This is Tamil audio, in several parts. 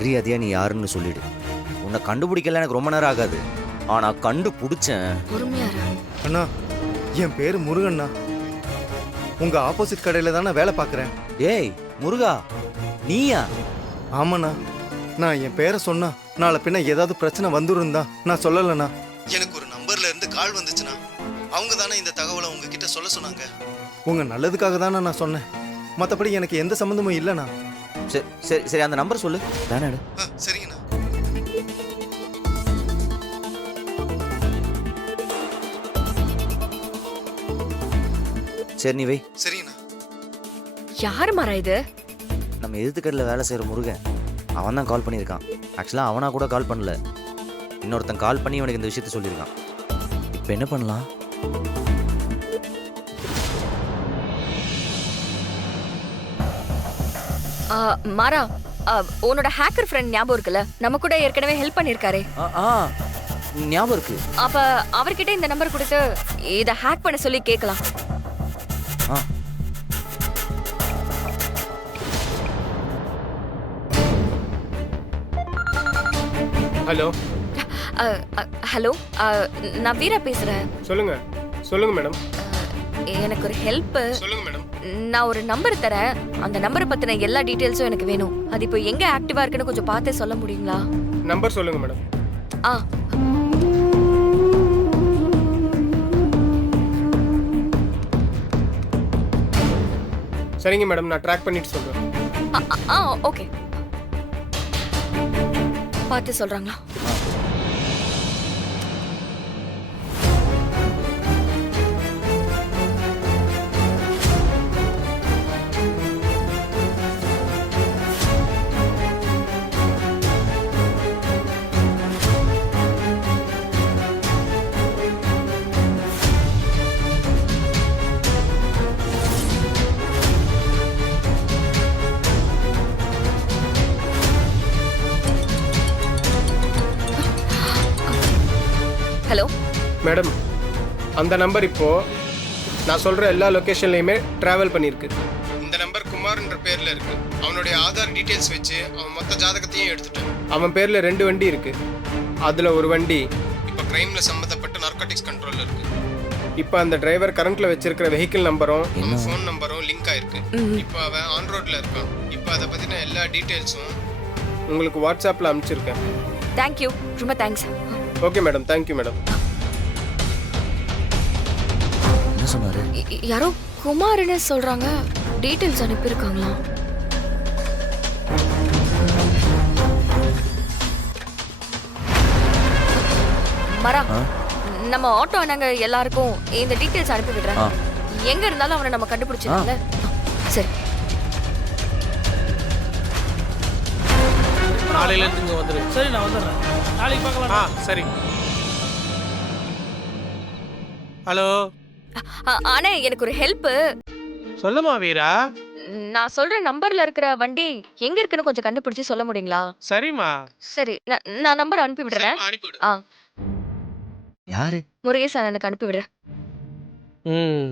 மரியாதையா நீ யாருன்னு சொல்லிடு. உன்னை கண்டுபிடிக்கல எனக்கு ரொம்ப நேரம் ஆகாது. ஆனா கண்டுபிடிச்சேன். பொறுமையா இரு. அண்ணா, என் பேரு முருகண்ணா. உங்க ஆப்போசிட் கடையில தான் நான் வேலை பார்க்குறேன். ஏய் முருகா, நீயா? ஆமாண்ணா, நான் என் பேரை சொன்னா நாளை பின்ன ஏதாவது பிரச்சனை வந்துடும் தான் நான் சொல்லலைண்ணா. எனக்கு ஒரு நம்பர்ல இருந்து கால் வந்துச்சுண்ணா. அவங்க தானே இந்த தகவலை உங்ககிட்ட சொல்ல சொன்னாங்க. உங்க நல்லதுக்காக தானே நான் சொன்னேன். மற்றபடி எனக்கு எந்த சம்மந்தமும் இல்லைண்ணா. சரி சரி சரி, அந்த நம்பர் சொல்லு. வேணாடு. சரிங்கண்ணா. சரி நீ வை. சரிங்கண்ணா. யாரு மாறா இது? நம்ம எதிர்த்துக்கடையில் வேலை செய்கிற முருகன், அவன் தான் கால் பண்ணியிருக்கான். ஆக்சுவலாக அவனா கூட கால் பண்ணல, இன்னொருத்தன் கால் பண்ணி அவனுக்கு இந்த விஷயத்த சொல்லியிருக்கான். இப்போ என்ன பண்ணலாம்? மாறா, உன்னோட ஹேக்கர் ஃப்ரெண்ட் ஞாபகம் இருக்குல்ல? நம்ம கூட ஏற்கனவே ஹெல்ப் பண்ணிருக்காரே. ஞாபகம் இருக்கு. அப்ப அவர்கிட்ட இந்த நம்பர் கொடுத்து இத ஹேக் பண்ண சொல்லி கேட்கலாம். ஹலோ ஹலோ, நான் வீரா பேசுறேன். சொல்லுங்க சொல்லுங்க மேடம். எனக்கு ஒரு ஹெல்ப். சொல்லுங்க மேடம். நான் ஒரு நம்பர் தரேன். அந்த நம்பரை பத்தின எல்லா டீடைல்ஸும் எனக்கு வேணும். அது இப்போ எங்க ஆக்டிவா இருக்குன்னு கொஞ்சம் பார்த்து சொல்ல முடியுங்களா? நம்பர் சொல்லுங்க மேடம். ஆ, சரிங்க மேடம், நான் ட்ராக் பண்ணிட்டு சொல்றேன். ஓகே. பார்த்து சொல்றாங்களா? ஹலோ மேடம், அந்த நம்பர் இப்போ நான் சொல்ற எல்லா லொகேஷன்லயுமே டிராவல் பண்ணிருக்கு. இந்த நம்பர் குமார்ன்ற பேர்ல இருக்கு. அவனுடைய ஆதார் டீடைல்ஸ் வச்சு அவன் மொத்த ஜாதகத்தையும் எடுத்துட்டான். அவன் பேர்ல 2 வண்டி இருக்கு. அதுல ஒரு வண்டி இப்போ கிரைம்ல சம்பந்தப்பட்ட நார்கோட்டிக்ஸ் கண்ட்ரோல்ல இருக்கு. இப்போ அந்த டிரைவர் கரண்ட்ல வச்சிருக்கிற வெஹிக்கிள் நம்பரும் அவன் ஃபோன் நம்பரும் லிங்க் ஆயிருக்கு. இப்போ அவன் ஆன் ரோட்ல இருக்கான். இப்போ அதை பத்தின எல்லா டீடைல்ஸும் உங்களுக்கு வாட்ஸ்அப்ல அனுப்பிச்சிருக்கேன். தேங்க்யூ, ரொம்ப thanks. Okay madam, thank you madam. என்ன சொன்னாரு? யாரோ குமார்னு சொல்றாங்க. டீடைல்ஸ் அனுப்பியிருக்காங்களா? மரா, நம்ம ஆட்டோ அண்ணாங்க எல்லாருக்கும் இந்த டீடைல்ஸ் அனுப்பி விடுறேன். எங்க இருந்தாலும் அவனை நம்ம கண்டுபிடிச்சிடல. சரி, நாளையில இருந்து இங்க வந்துரு. சரி, நான் வந்துடுறேன். நாளைக்கு பார்க்கலாம். சரி. ஹலோ அண்ணே, எனக்கு ஒரு ஹெல்ப். சொல்லுமா வீரா. நான் சொல்ற நம்பர்ல இருக்கிற வண்டி எங்க இருக்குன்னு கொஞ்சம் கண்டுபிடிச்சு சொல்ல முடியுங்களா? சரிம்மா. சரி, நான் நம்பர் அனுப்பி விடுறேன். அனுப்பிவிடு. யாரு? முருகேஷ் அண்ணனுக்கு அனுப்பி விடுறேன். ம்.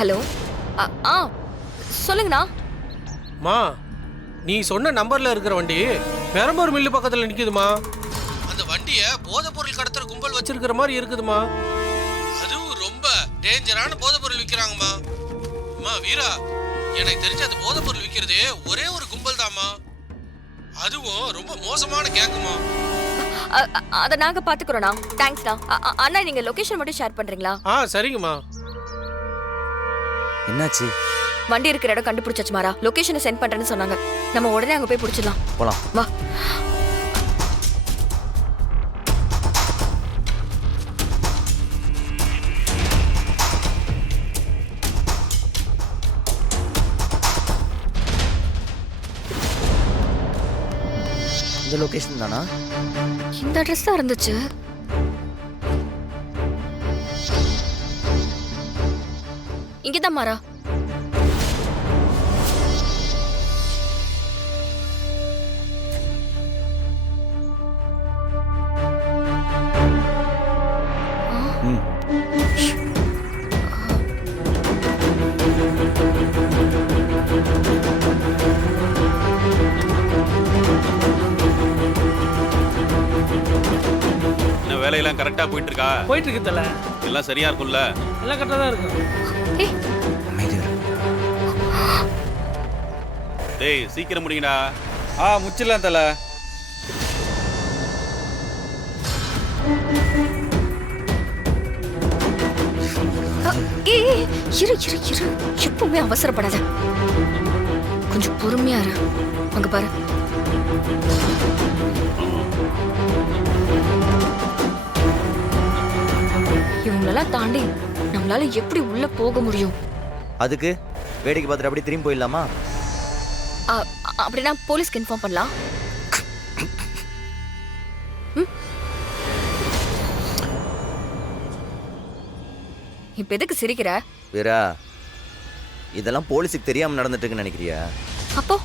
ஹலோ ஆ சொல்லுங்கண்ணா. மா நீ சொன்ன நம்பர்ல இருக்கிற வண்டி பெரம்பூர் மில்லு பக்கத்துல நிக்குதுமா. அந்த வண்டியை போதைப் பொருள் கடத்துற கும்பல் வச்சிருக்கிற மாதிரி இருக்குதுமா. அதுவும் ரொம்ப டேஞ்சரான போதைப் பொருள் விற்கிறாங்கம்மா. அம்மா வீரா, எனக்கு தெரிஞ்ச அந்த போதைப் பொருள் விற்கிறதே ஒரே ஒரு கும்பல் தாம்மா. அதுவும் ரொம்ப மோசமான கேக்குமா. அதை நாங்க பாத்துக்கிறோண்ணா. தேங்க்ஸ்ண்ணா. அண்ணா நீங்க லொகேஷன் மட்டும் ஷேர் பண்றீங்களா? சரிங்கம்மா. என்னாச்சு? வண்டி இருக்கிற இடம் கண்டுபிடிச்சாச்சு மாறா. லொகேஷனை சென்ட் பண்றேன்னு சொன்னாங்க. நம்ம உடனே அங்க போய் பிடிச்சிடலாம். போலாம் வா. இந்த லொகேஷன் தானா? இந்த அட்ரஸ் தான் இருந்துச்சு. இங்கதான் மாறா. ம். இன்னும் வேலையெல்லாம் கரெக்டா போயிட்டு இருக்கா? போயிட்டு இருக்கு தல. எல்லாம் சரியா இருக்கும்ல? எல்லாம் கரெக்டாக தான் இருக்கும். ஏய், அமைதியா இரு. டேய் சீக்கிரம் முடிங்கடா. முச்சிடலாம் தல. ஏய், இரு இரு இரு. எப்பவுமே அவசரப்படாத. கொஞ்சம் பொறுமையா இரு. அங்க பாரு. இவங்களெல்லாம் தாண்டி நம்மளால எப்படி உள்ள போக முடியும்? அதுக்கு வேடிக்கை பார்த்துட்டு அப்படியே திரும்பி போயிடலாமா? அப்படின்னா போலீஸ்க்கு இன்ஃபார்ம் பண்ணலாம். இப்ப எதுக்கு சிரிக்கிற? வீரா, இதெல்லாம் போலீஸுக்கு தெரியாம நடந்துட்டு இருக்குன்னு நினைக்கிறியா? அப்போ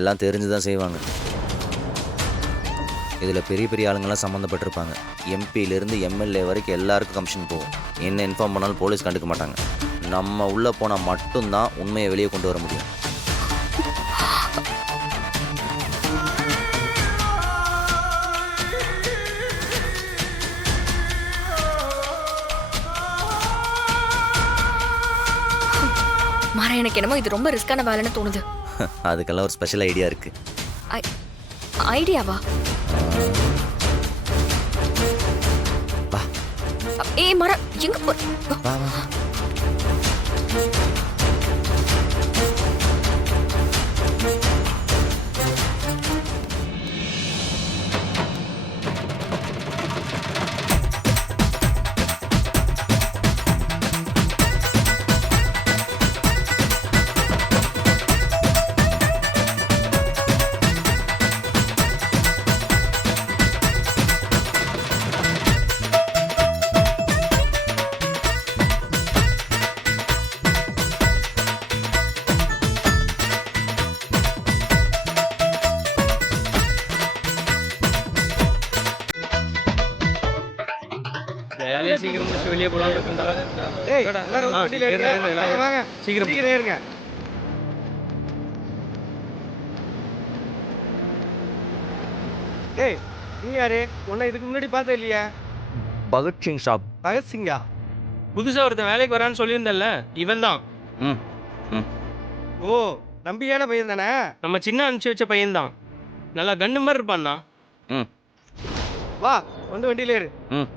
எல்லாம் தெரிஞ்சுதான் செய்வாங்க. இதில் பெரிய பெரிய ஆளுங்கெல்லாம் சம்மந்தப்பட்டிருப்பாங்க. எம்பியிலேருந்து எம்எல்ஏ வரைக்கும் எல்லாருக்கும் கமிஷன் போகும். என்ன இன்ஃபார்ம் பண்ணாலும் போலீஸ் கண்டுக்க மாட்டாங்க. நம்ம உள்ளே போனால் மட்டும்தான் உண்மையை வெளியே கொண்டு வர முடியும். மாறா, எனக்கு என்னமோ இது ரொம்ப ரிஸ்கான வேலைன்னு தோணுது. அதுக்கெல்லாம் ஒரு ஸ்பெஷல் ஐடியா இருக்கு. ஐடியாவா? வா ஏய் மாறா, எங்க போ? வா வா வா. சீக்கிரம் முடிச்சு வெளியே போலாம். சீக்கிரம் இருங்க. ஏய், நீ யாரு? உன்னை இதுக்கு முன்னாடி பார்த்தா இல்லையா? பகத்சிங் ஷாப். பகத்சிங்கா? புதுசா ஒருத்தன் வேலைக்கு வரான்னு சொல்லியிருந்தல்ல, இவன் தான். ம் ம். ஓ, நம்பியான பையன் தானே? நம்ம சின்ன அனுப்பிச்சு வச்ச பையன் தான். நல்லா கண்ணு மாதிரி இருப்பான்ண்ணா. ம் வா, வந்து வண்டியில ஏறு. ம்.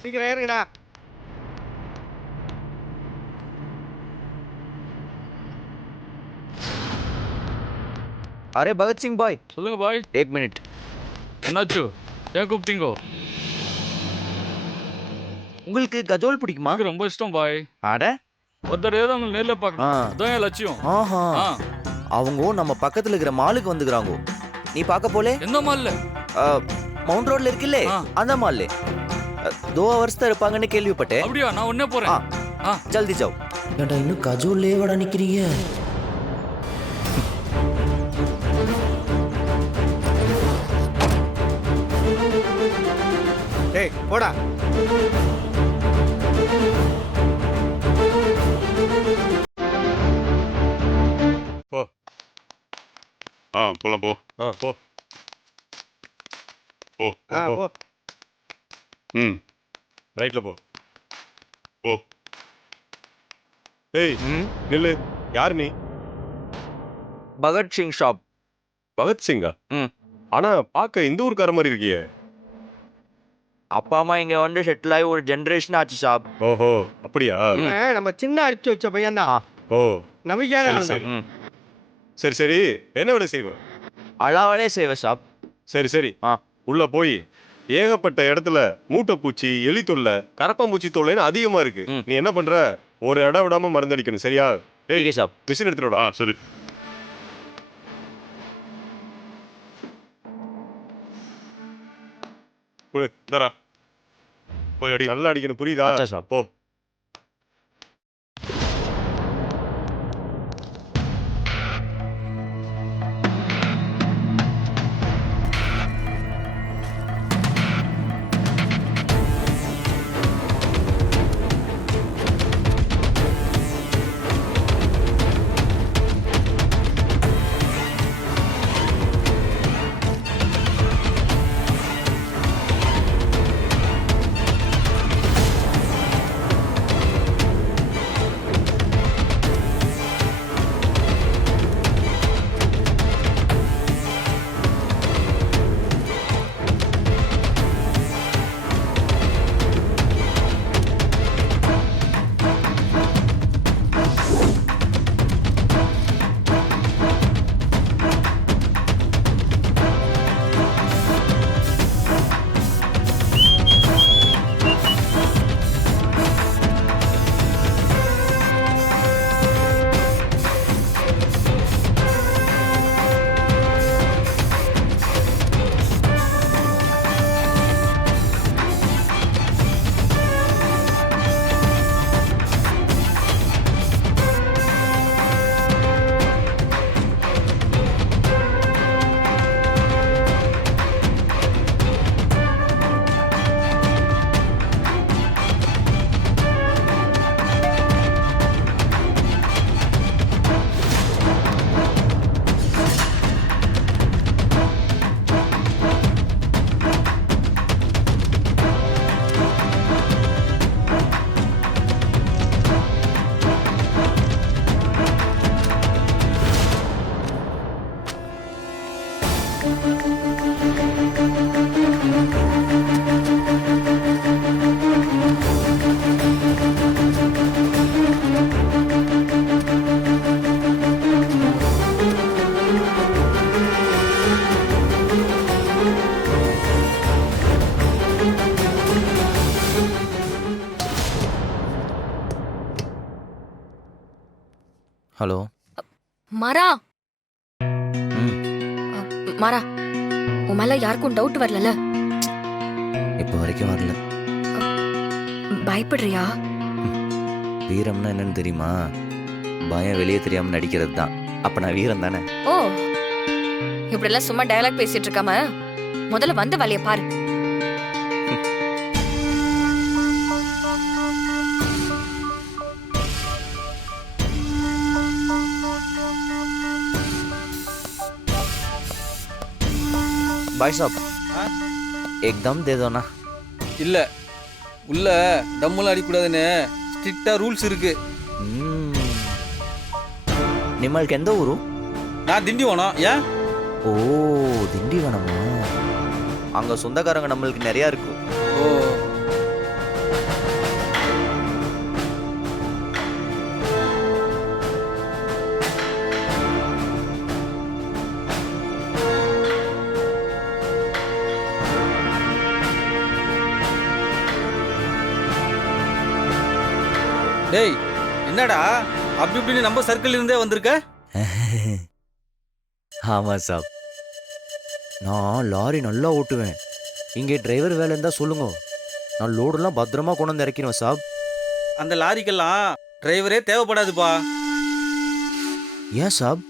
சீக்கிரம் ஏறுங்கடா. அரே பகத்சிங் பாய், சொல்லுங்க பாய். एक मिनट. என்னாச்சு? ஏன் கூப்பிட்டீங்கோ? உங்களுக்கு கஜோல் பிடிக்குமா? எனக்கு ரொம்ப இஷ்டம் பாய். அட, ஒரு தடவை தான் உங்களை நேரில் ஆ. பார்க்கணும். அதான் என் லட்சியம். ஆஹா. ஆ. அவங்க நம்ம பக்கத்துல இருக்கிற மாலுக்கு வந்துக்கிறாங்க. நீ பார்க்க போலே? எந்த மால்ல? மவுண்ட் ரோட்ல இருக்குல்ல, ஆ. அந்த மால்ல 2 hours தான் இருப்பாங்கன்னு கேள்விப்பட்டேன். அப்படியா? நான் உடனே போறேன். ஆ. ஜல்தி ஜாவ். ஏண்டா இன்னும் கஜோல்லே வட நிக்கிறீங்க? டேய், போடா. போ. போலாம் போ. போ. போ. போ. ம். ரைட்ல போ. போ. ஏய், நில்லு. யார் நீ? பகத்சிங் ஷாப். பகத்சிங்கா? ம். ஆனா பார்க்க இந்த ஊர்க்கார மாதிரி இருக்கியே. அப்பா அம்மா இங்க வந்து செட்டில் ஆகி ஒரு ஜெனரேஷன் ஆச்சு ஷாப். ஓஹோ, அப்படியா? நம்ம சின்ன அடிச்சு வச்ச பையன் தான். ஓ, நம்பிக்கையான சரி, சரி சரி. என்ன வேலை செய்வ? அளவாலே செய்வேன் ஷாப். சரி சரி. உள்ள போய் ஏகப்பட்ட இடத்துல மூட்டைப்பூச்சி, எலி தொல்லை, கரப்பாம்பூச்சி தொல்லைன்னு அதிகமா இருக்கு. நீ என்ன பண்ற? ஒரு இடம் விடாம மருந்தடிக்கணும், சரியா? ஏய் ஷாப். மிஷின் எடுத்துடா. சரி. தரா போய் அடி. நல்லா அடிக்கணும், புரியுதா? போ. ஹலோ. மாறா. ம். மாறா, உன் மேல யாருக்கும் டவுட் வரல? இப்போ வரைக்கும் வரல. பயப்படுறியா? வீரம்னா என்னன்னு தெரியுமா? பயம் வெளியே தெரியாம நடிக்கிறது தான். அப்ப நான் வீரம் தானே. ஓ, இப்படிலாம் சும்மா டயலாக் பேசிட்டு இருக்காம முதல்ல வந்து வேலைய பாரு. பாய் சாப், एकदम दे दो ना. இல்ல உள்ள டம்முலாம் அடிக்கூடாதுன்னு ஸ்ட்ரிக்டா ரூல்ஸ் இருக்கு. ನಿಮ್ಮಲ್ಗೆ ಎಂದ ಊರು? நான் திண்டிவனம். ஏன்? ஓ, திண்டிவனமா? அங்க சொந்தக்காரங்க நம்மளுக்கு நிறைய இருக்கு. ஓ, டேய் என்னடா அப்படி இப்படின்னு நம்ம சர்க்கிள் இருந்தே வந்திருக்க? ஆமா சாப், நான் லாரி நல்லா ஓட்டுவேன். இங்கே டிரைவர் வேலை இருந்தா சொல்லுங்க, நான் லோடெல்லாம் பத்திரமா கொண்டு வந்து இறக்கிடுவேன் சாப். அந்த லாரிக்கெல்லாம் டிரைவரே தேவைப்படாதுப்பா. ஏன் சாப்?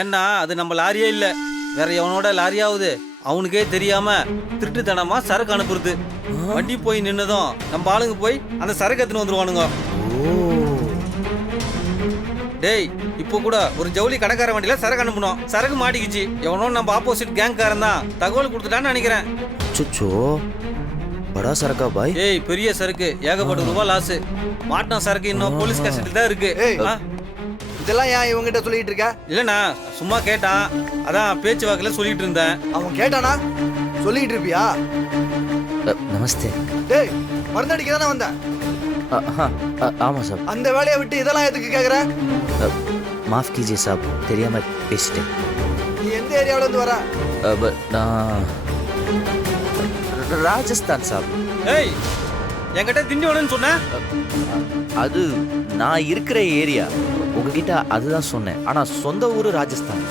ஏன்னா அது நம்ம லாரியே இல்ல, வேற எவனோட லாரியாவது அவனுக்கே தெரியாம திருட்டுத்தனமா சரக்கு அனுப்புறது. வண்டி போய் நின்னதும் நம்ம ஆளுங்க போய் அந்த சரக்கு எடுத்துன்னு வந்துருவானுங்க. ஓ, டேய் இப்போ கூட ஒரு ஜவுளி கடைக்கார வண்டியில சரக்கு அனுப்பணும், சரக்கு மாட்டிக்கிச்சு. எவனோ நம்ம ஆப்போசிட் கேங்காரன் தான் தகவல் கொடுத்துட்டான்னு நினைக்கிறேன். சுச்சோ படா சரக்கா பாய். ஏய் பெரிய சரக்கு, ஏகப்பட்ட ரூபா லாஸ். மாட்டின சரக்கு இன்னும் போலீஸ் கஸ்டடியில் தான் இருக்கு. ஆ? இதெல்லாம் ஏன் இவங்கிட்ட சொல்லிட்டு இருக்க? இல்லண்ணா சும்மா கேட்டான், அதான் பேச்சு வாக்கில் சொல்லிட்டு இருந்தேன். அவன் கேட்டானா? சொல்லிட்டு இருப்பியா? நமஸ்தே. டேய் மருந்தடிக்க தானே வந்த? ஆமாம் சார். அந்த வேலையை விட்டு இதெல்லாம் எதுக்கு கேக்குற? மாஃப் கீஜியே சாப், தெரியாம பேசிட்டேன். நீ எந்த ஏரியாவில இருந்து வர? நான் ராஜஸ்தான் சாப். ஏய் என்கிட்ட திண்டிவனம்னு சொன்ன. அது நான் இருக்கிற ஏரியா, உங்ககிட்ட அதுதான் சொன்னேன். ஆனா சொந்த ஊரு ராஜஸ்தான்.